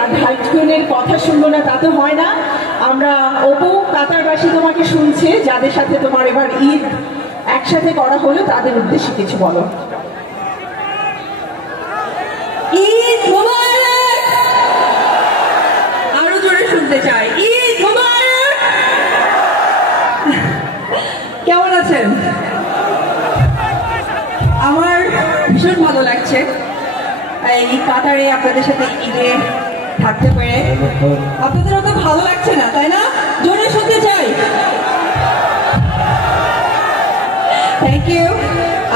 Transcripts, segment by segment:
আর ভাই বোনের কথা শুনবো না তা তো হয় না। আমরা অপু কাতারবাসী তোমাকে শুনছে, যাদের সাথে তোমার এবার ঈদ একসাথে করা হলো, তাদের উদ্দেশ্যে কিছু বলো। ঈদ মোবারক, আরো জোরে শুনতে চাই, ঈদ মোবারক। কেমন আছেন? আমার ভীষণ ভালো লাগছে এই কাতারে আপনাদের সাথে ঈদে থাকতে পেরে। আপনাদের অত ভালো লাগছে না তাই না? জোরে শুনতে চাই। Thank you.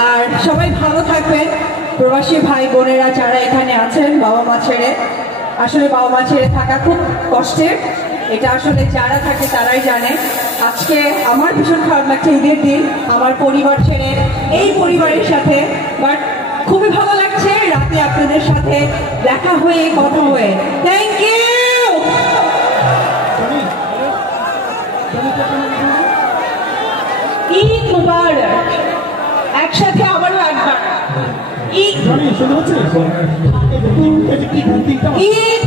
আর সবাই ভালো থাকবেন। প্রবাসী ভাই বোনেরা যারা এখানে আছেন বাবা মা ছেড়ে, আসলে বাবা মা ছেড়ে থাকা খুব কষ্টের, এটা আসলে যারা থাকে তারাই জানে। আজকে আমার ভীষণ খারাপ লাগছে ঈদের দিন আমার পরিবার ছেড়ে এই পরিবারের সাথে, বাট খুবই ভালো লাগছে রাতে আপনাদের সাথে দেখা হয়ে কথা হয়ে। Thank you. ঈদ মুবারক। একসাথে আবারও একবার ঈদ। ঈদ